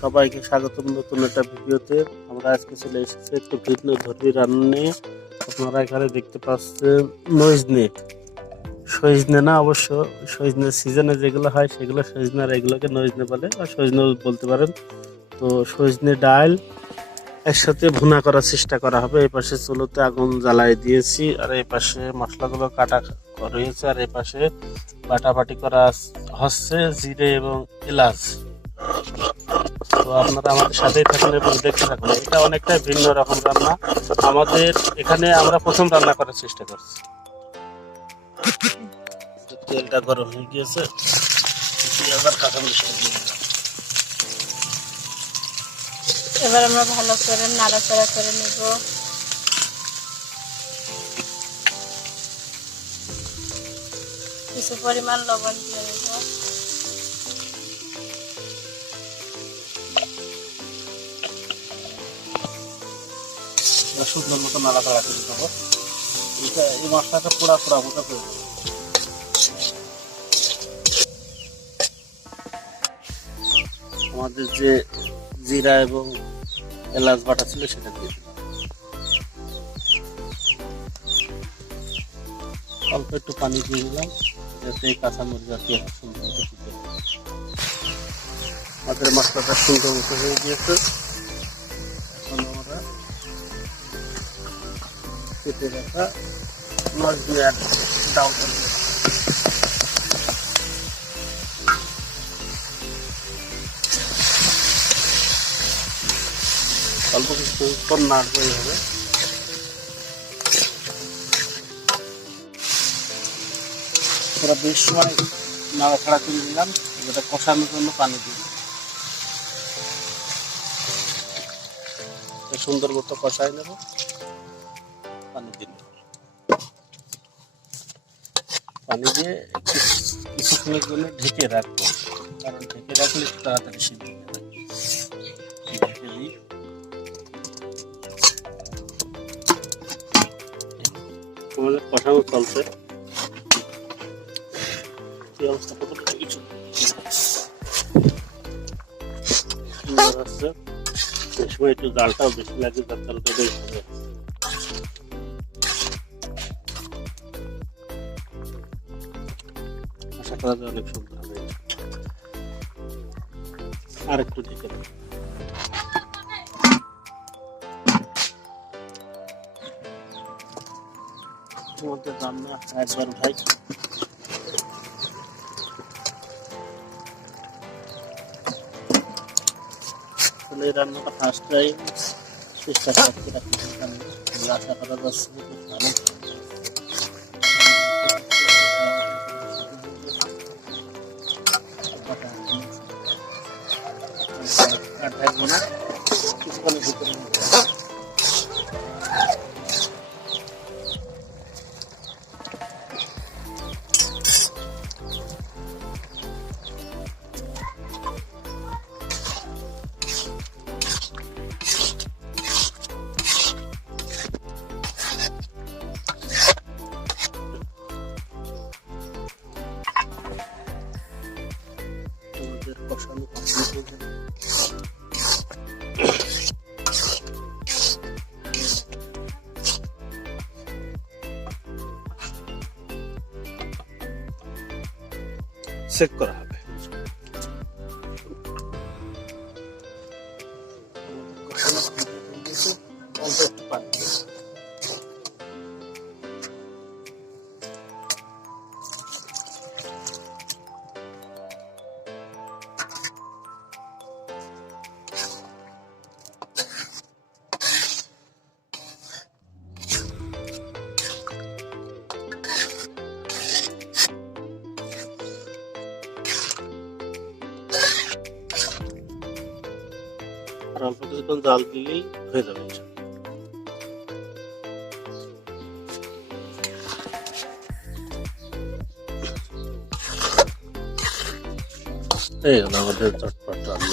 সবাইকে স্বাগতম নতুন একটা ভিডিওতে। আমরা আজকে চলে এসেছি একটু ভিন্ন ধর্মী রান্না নিয়ে। আপনারা এখানে দেখতে পাচ্ছেন নইজনে সজনে না, অবশ্য সজনে সিজনে যেগুলো হয় সেগুলো সজনে আর এগুলোকে নইজনে বলে, বা সজনে বলতে পারেন। তো সজনে ডাল একসাথে ভুনা করার চেষ্টা করা হবে। এই পাশে চুলোতে আগুন জ্বালাই দিয়েছি, আর এই পাশে মশলাগুলো কাটা রয়েছে আর এই পাশে বাটাবাটি করা হচ্ছে, জিরে এবং এলাচ। তো আপনারা আমাদের সাথেই থাকুন এবং দেখতে থাকুন। এটা অনেকটাই ভিন্ন রকম রান্না। আমাদের এখানে আমরা প্রথম রান্না করার চেষ্টা করছি। তেলটা গরম হয়ে গিয়েছে। আর কাঁচামরিচটা দিয়ে দিলাম। এবার আমরা ভালো করে নাড়াচাড়া করে নেব। কিছু পরিমাণ লবণ দিয়ে নেব সুন্দর মতো নাড়াচাড়া করে দেবো এটা এই মশলাটা পোড়া পোড়া মতো করে দেবো আমাদের যে জিরা এবং এলাচ বাটা ছিল সেটা দিয়ে অল্প একটু পানি দিয়ে দিলাম, যাতে কাঁচা আর পেঁয়াজ সুন্দর মতো আমাদের মশলাটা সুন্দর মতো হয়ে গিয়েছে। কেটে রাখা মাছ দিয়ে আর ডাউন করে দিলাম। অল্প কিছু পর নাড়বে হবে? পুরো বেশ সময় নাড়াচাড়া করে দিলাম যেটা কষানোর জন্য পানি দিই সুন্দর মতো কষাই নেব। পানি দিন। পানি দিয়ে একটু কিছুক্ষণের জন্য ঢেকে রাখব। কারণ ঢেকে রাখলে একটু তাড়াতাড়ি সিদ্ধ আমাদের কষানো চলছে কি একটু জালটাও বেশি লাগে যার কারণে বেশ অনেক হবে। আর একটু। রান্না একবার রান্নাটা ফার্স্ট টাইম চেষ্টা করতে রাখি। আশা করা যাচ্ছে চেক করা হবে। আর অল্প কিছুক্ষণ জাল দিলেই হয়ে যাবে এই আমাদের চটপট রান্না